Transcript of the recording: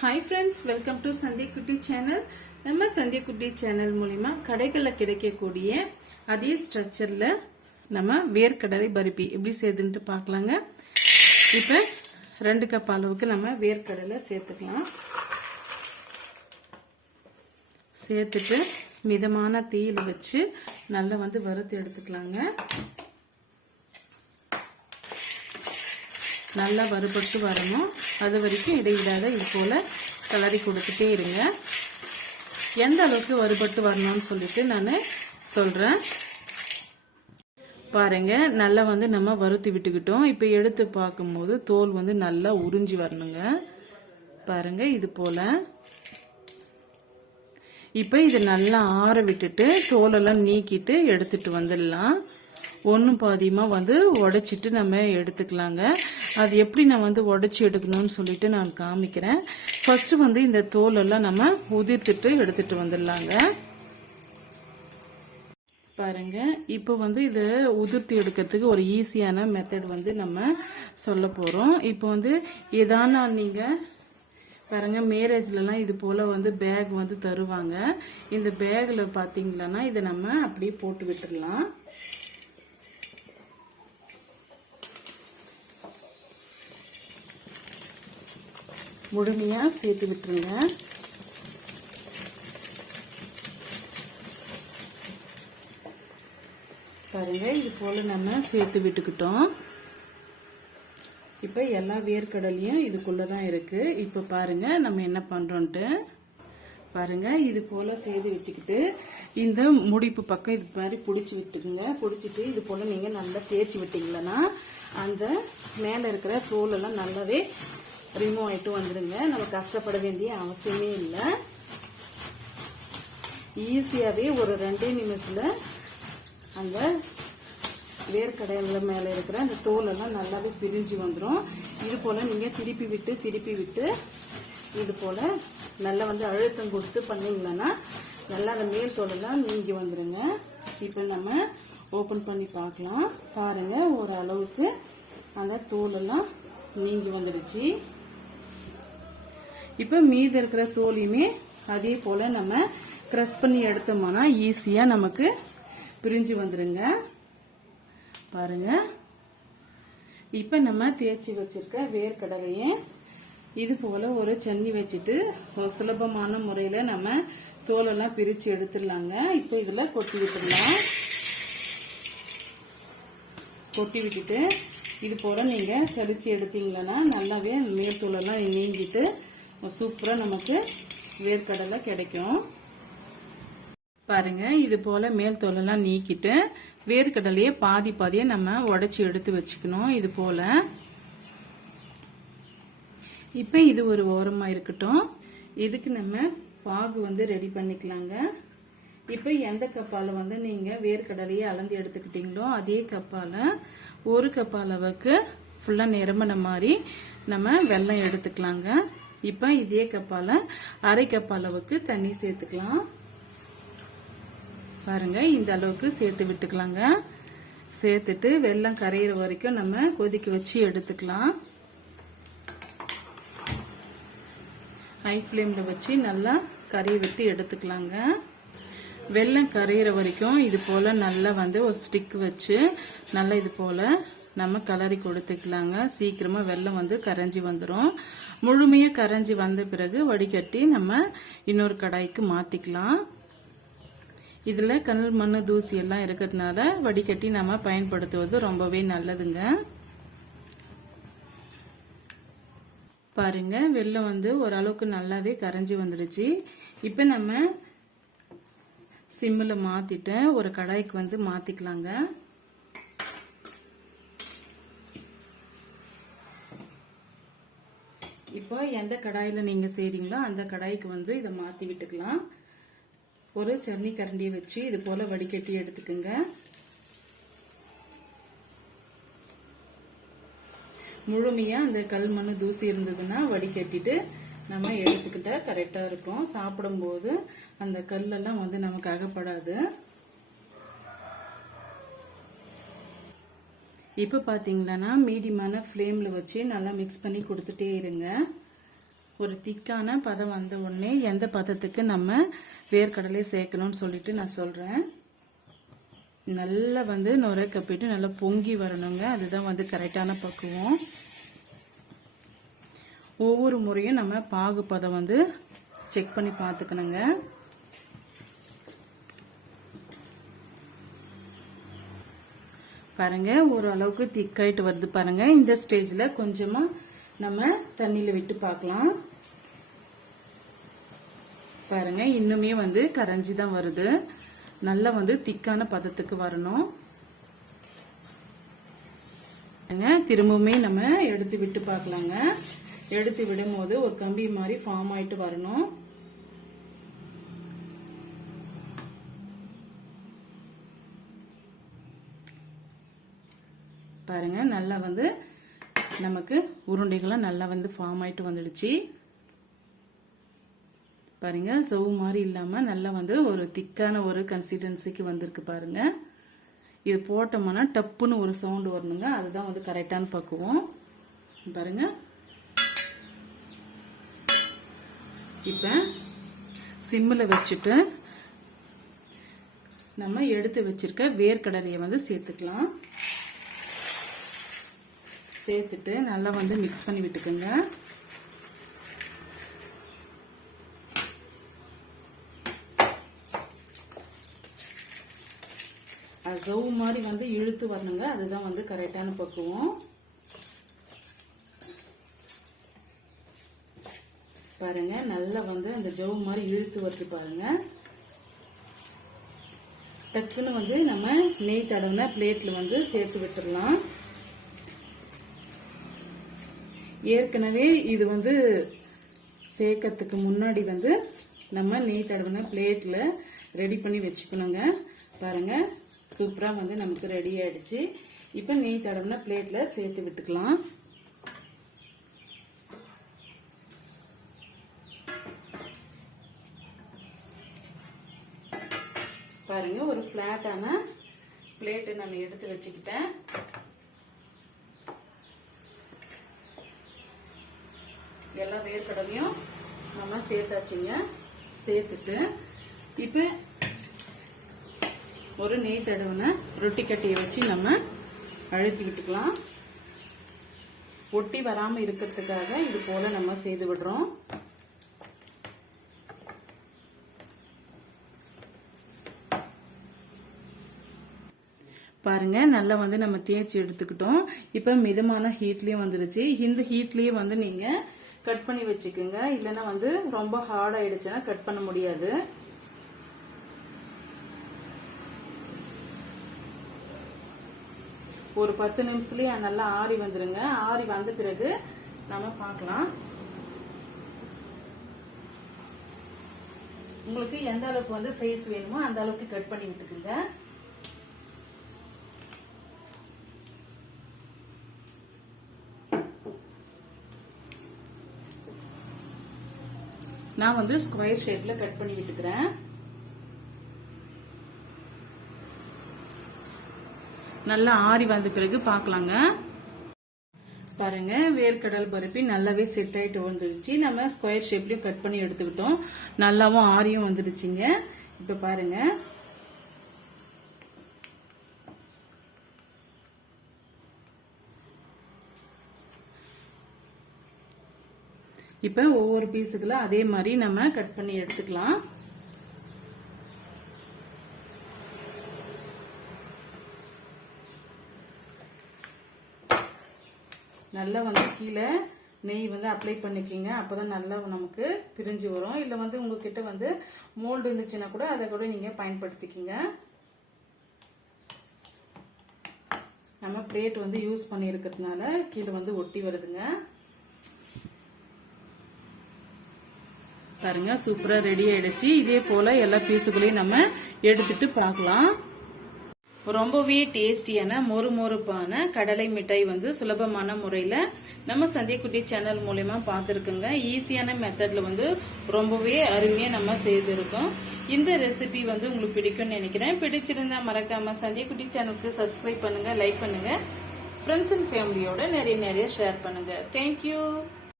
Hi friends welcome to संध्या कुट्टी channel நம்ம சந்தியா குட்டி சேனல் மூலமா கடைகள்ல கிடைக்கக்கூடிய அதே ஸ்ட்ரக்சர்ல நம்ம வேர்க்கடலை பருப்பி எப்படி செய்துன்னு பார்க்கலாங்க. இப்போ 2 கப் அளவுக்கு நம்ம வேர்க்கடலை சேர்த்துக்கலாம். சேர்த்துட்டு மிதமான தீயில வச்சு நல்லா வறுத்து எடுத்துக்கலாங்க. நல்லா வறுபட்டு வரணும். அது வரைக்கும் இடைவிடாத இது போல கலரி கொடுத்துட்டே இருங்க. எந்த அளவுக்கு வறுபட்டு வரணும்னு சொல்லிட்டு நான் சொல்றேன். பாருங்க நல்லா நம்ம வறுத்து விட்டுக்கிட்டோம். இப்போ எடுத்து பார்க்கும்போது தோல் நல்லா உறிஞ்சி வரணுங்க. பாருங்க இது போல. இப்போ இது நல்லா ஆற விட்டுட்டு தோலெல்லாம் நீக்கிட்டு எடுத்துட்டு வந்துடலாம். ஒன்றும் பாதியமா உடைச்சிட்டு நம்ம எடுத்துக்கலாங்க. அது எப்படி நான் உடைச்சி எடுக்கணும்னு சொல்லிட்டு நான் காமிக்கிறேன். ஃபர்ஸ்ட் இந்த தோலெல்லாம் நம்ம உதிர்த்துட்டு எடுத்துட்டு வந்துடலாங்க. பாருங்க இப்போ இது உதிர்த்தி எடுக்கிறதுக்கு ஒரு ஈஸியான மெத்தட் நம்ம சொல்ல போறோம். இப்போ ஏதானா நீங்க பாருங்க மேரேஜ்லாம் இது போல பேக் தருவாங்க. இந்த பேக்ல பாத்தீங்கன்னா இதை நம்ம அப்படியே போட்டு விட்டுடலாம். முழுமையா சேர்த்து விட்டுருங்க. பாருங்க இது போல நம்ம சேர்த்து விட்டுக்கிட்டோம். இப்ப எல்லா வேர்க்கடலையும் இதுக்குள்ளதான் இருக்கு. இப்ப பாருங்க நம்ம என்ன பண்றோம்ட்டு பாருங்க இது போல செய்து வச்சுக்கிட்டு இந்த முடிப்பு பக்கம் இது மாதிரி புடிச்சு விட்டுக்குங்க. புடிச்சிட்டு இது போல நீங்க நல்லா தேய்ச்சி விட்டீங்கன்னா அந்த மேல இருக்கிற தோல் எல்லாம் நல்லாவே ரிமூவ் ஆயிட்டு வந்துருங்க. நம்ம கஷ்டப்பட வேண்டிய அவசியமே இல்லை. ஈஸியாவே ஒரு 2 நிமிஷத்துல அந்த வேர்க்கடலை மேல இருக்கிற அந்த தோல் எல்லாம் நல்லாவே பிரிஞ்சு வந்துடும். இது போல நீங்க திருப்பி விட்டு இது போல நல்லா அழுத்தம் கொடுத்து பண்ணீங்கன்னா நல்லா அந்த மேல் தோல் எல்லாம் நீங்கி வந்துருங்க. இப்ப நம்ம ஓபன் பண்ணி பார்க்கலாம். பாருங்க ஒரு அளவுக்கு அந்த தோல் எல்லாம் நீங்கி வந்துடுச்சு. இப்ப மீதி இருக்கிற தோலையுமே அதே போல நம்ம கிரஷ் பண்ணி எடுத்தோம்னா ஈஸியா நமக்கு பிரிஞ்சு வந்துருங்க. பாருங்க இப்ப நம்ம தேய்ச்சி வச்சிருக்க வேர்க்கடலைய இது போல ஒரு சன்னி வச்சுட்டு ஒரு சுலபமான முறையில நம்ம தோலெல்லாம் பிரிச்சு எடுத்துடலாங்க. இப்ப இதுல கொட்டி விட்டுடலாம். கொட்டி விட்டுட்டு இது போல நீங்க சலிச்சு எடுத்தீங்கன்னா நல்லாவே மேல் தோலெல்லாம் நீங்கிட்டு சூப்பரா நமக்கு வேர்க்கடலை கிடைக்கும். பாருங்க இது போல மேல் தோலெல்லாம் நீக்கிட்டு வேர்க்கடலையே பாதியா நம்ம உடைச்சி எடுத்து வச்சுக்கணும். இது போல இப்ப இது ஒரு ஓரமா இருக்கட்டும். இதுக்கு நம்ம பாகு ரெடி பண்ணிக்கலாங்க. இப்ப எந்த கப்பால நீங்க வேர்க்கடலையே அளந்து எடுத்துக்கிட்டீங்களோ அதே கப்பால 1 கப் அளவுக்கு ஃபுல்லா நிரம்பின மாதிரி நம்ம வெல்லம் எடுத்துக்கலாங்க. இப்ப இதே கப்பால 1/2 கப் அளவுக்கு தண்ணி சேர்த்துக்கலாம். பாருங்க இந்த அளவுக்கு சேர்த்து விட்டுக்கலாங்க. சேர்த்துட்டு வெல்லம் கரையிற வரைக்கும் நம்ம கொதிக்க வச்சு எடுத்துக்கலாம். ஹை ஃப்ளேம்ல வச்சு நல்லா கரைய விட்டு எடுத்துக்கலாங்க. வெல்லம் கரையிற வரைக்கும் இது போல நல்லா ஒரு ஸ்டிக் வச்சு நல்லா இது போல நம்ம கலரி கொடுத்துக்கலாங்க. சீக்கிரமா வெல்லம் கரைஞ்சி வந்துடும். முழுமையா கரைஞ்சி வந்த பிறகு வடிகட்டி நம்ம இன்னொரு கடாய்க்கு மாத்திக்கலாம். இதுல கனல் மண்ணு தூசி எல்லாம் இருக்கிறதுனால வடிகட்டி நம்ம பயன்படுத்துவது ரொம்பவே நல்லதுங்க. பாருங்க வெல்லம் ஓரளவுக்கு நல்லாவே கரைஞ்சி வந்துடுச்சு. இப்ப நம்ம சிம்ல மாத்திட்டு ஒரு கடாய்க்கு மாத்திக்கலாங்க. இப்போ எந்த கடாயில நீங்க செய்றீங்களோ அந்த கடாய்க்கு இதை மாத்தி விட்டுக்கலாம். ஒரு சன்னி கரண்டியை வச்சு இது போல வடிகட்டி எடுத்துக்கோங்க. முழுமையா அந்த கல் மண்ணு தூசி இருந்ததுன்னா வடிகட்டிட்டு நம்ம எடுத்துக்கிட்டா கரெக்டா இருக்கும். சாப்பிடும்போது அந்த கல்லெல்லாம் நமக்கு அகப்படாது. இப்போ பாத்தீங்கன்னா மீடியமான ஃப்ளேம்ல வச்சு நல்லா மிக்ஸ் பண்ணி கொடுத்துட்டே இருங்க. ஒரு திக்கான பதம் வந்த உடனே எந்த பதத்துக்கு நம்ம வேர்க்கடலை சேர்க்கணும்னு சொல்லிட்டு நான் சொல்றேன். நல்லா வந்து நுரை கப்பிட்டு நல்லா பொங்கி வரணுங்க. அதுதான் வந்து கரெக்டான பக்குவம். ஒவ்வொரு முறையும் நம்ம பாகு பதம் வந்து செக் பண்ணி பார்த்துக்கணுங்க. பாருங்க ஓரளவுக்கு திக்காயிட்டு வருது பாருங்க. இந்த ஸ்டேஜ்ல கொஞ்சமா நம்ம தண்ணியில விட்டு பார்க்கலாம். பாருங்க இன்னுமே வந்து கரைஞ்சி தான் வருது. நல்லா வந்து திக்கான பதத்துக்கு வரணும். திரும்பவுமே நம்ம எடுத்து விட்டு பார்க்கலாங்க. எடுத்து விடும் போது ஒரு கம்பி மாதிரி ஃபார்ம் ஆயிட்டு வரணும். பாருங்க நல்லா வந்து நமக்கு உருண்டைகள்லாம் நல்லா வந்து ஃபார்ம் ஆயிட்டு வந்துடுச்சு. பாருங்க சவு மாதிரி இல்லாம நல்லா வந்து ஒரு திக்கான ஒரு கன்சிஸ்டன்சிக்கு வந்திருக்கு பாருங்க. இது போட்டோம்னா டப்புன்னு ஒரு சவுண்ட் வரணுங்க. அதுதான் வந்து கரெக்டான பக்குவம். பாருங்க இப்ப சிம்ல வச்சுட்டு நம்ம எடுத்து வச்சிருக்க வேர்க்கடலையை வந்து சேர்த்துக்கலாம். சேர்த்துட்டு நல்லா வந்து மிக்ஸ் பண்ணி விட்டுக்குங்க. அது ஜவு மாதிரி வந்து இழுத்து வரணுங்க. அதுதான் வந்து கரெக்டான பக்குவம். பாருங்க நல்லா வந்து அந்த ஜவு மாதிரி இழுத்து வருது பாருங்க. டக்குன்னு வந்து நம்ம நெய் தடவின பிளேட்ல வந்து சேர்த்து விட்டுடலாம். ஏற்கனவே இது வந்து சேர்க்கறதுக்கு முன்னாடி வந்து நம்ம நெய் தடவின பிளேட்ல ரெடி பண்ணி வச்சுக்கணுங்க. பாருங்க சூப்பரா வந்து நமக்கு ரெடி ஆயிடுச்சு. இப்ப நெய் தடவின பிளேட்ல சேர்த்து விட்டுக்கலாம். பாருங்க ஒரு பிளாட்டான பிளேட் நான் எடுத்து வச்சுக்கிட்டேன். எல்லா வேர்க்கடலையும் நம்ம சேர்த்தாச்சுங்க. சேர்த்துட்டு இப்ப ஒரு நெய் தடவின ரொட்டி கட்டியை வச்சு நம்ம அழுத்தி விட்டுக்கலாம். ஒட்டி வராம இருக்கிறதுக்காக இது போல நம்ம செய்து விடுறோம். பாருங்க நல்லா வந்து நம்ம தேய்ச்சி எடுத்துக்கிட்டோம். இப்ப மிதமான ஹீட்லயும் வந்துருச்சு. இந்த ஹீட்லயே வந்து நீங்க கட் பண்ணி வச்சுக்கோங்க. இல்லைன்னா வந்து ரொம்ப ஹார்ட் ஆயிடுச்சுன்னா கட் பண்ண முடியாது. ஒரு 10 நிமிஷத்துலயே நல்லா ஆறி வந்துருங்க. ஆறி வந்த பிறகு நம்ம பார்க்கலாம். உங்களுக்கு எந்த அளவுக்கு வந்து சைஸ் வேணுமோ அந்த அளவுக்கு கட் பண்ணி விட்டுக்குங்க. நான் வந்து ஸ்கொயர் ஷேப்ல கட் பண்ணி விட்டுக்கிறேன். நல்லா ஆறி வந்த பிறகு பார்க்கலாங்க. பாருங்க வேர்க்கடல் பருப்பி நல்லாவே செட் ஆயிட்டு வந்துருச்சு. நம்ம ஸ்கொயர் ஷேப்லயும் கட் பண்ணி எடுத்துக்கிட்டோம். நல்லாவும் ஆரியும் வந்துருச்சுங்க. இப்ப பாருங்க இப்ப ஒவ்வொரு பீஸுக்குள்ள அதே மாதிரி நம்ம கட் பண்ணி எடுத்துக்கலாம். நல்லா வந்து கீழே நெய் வந்து அப்ளை பண்ணிக்கிங்க. அப்பதான் நல்லா நமக்கு பிரிஞ்சு வரும். இல்ல வந்து உங்ககிட்ட வந்து மோல்டு இருந்துச்சுன்னா கூட அதை கூட நீங்க பயன்படுத்திக்கிங்க. நம்ம பிளேட் வந்து யூஸ் பண்ணி இருக்கிறதுனால கீழே வந்து ஒட்டி வருதுங்க. பாருங்க சூப்பரா ரெடி ஆயிடுச்சு. இதே போல எல்லா பீஸுகளையும் நம்ம எடுத்துட்டு பார்க்கலாம். ரொம்பவே டேஸ்டியான மொறுமொறுப்பான கடலை மிட்டாய் வந்து சுலபமான முறையில நம்ம சந்தியக்குட்டி சேனல் மூலமா பார்த்துருக்கோங்க. ஈஸியான மெத்தட்ல வந்து ரொம்பவே அருமையா நம்ம செய்திருக்கோம். இந்த ரெசிபி வந்து உங்களுக்கு பிடிக்கும்னு நினைக்கிறேன். பிடிச்சிருந்தா மறக்காம சந்தியக்குட்டி சேனலுக்கு சப்ஸ்கிரைப் பண்ணுங்க, லைக் பண்ணுங்க, ஃப்ரெண்ட்ஸ் அண்ட் ஃபேமிலியோட நிறைய ஷேர் பண்ணுங்க. தேங்க்யூ.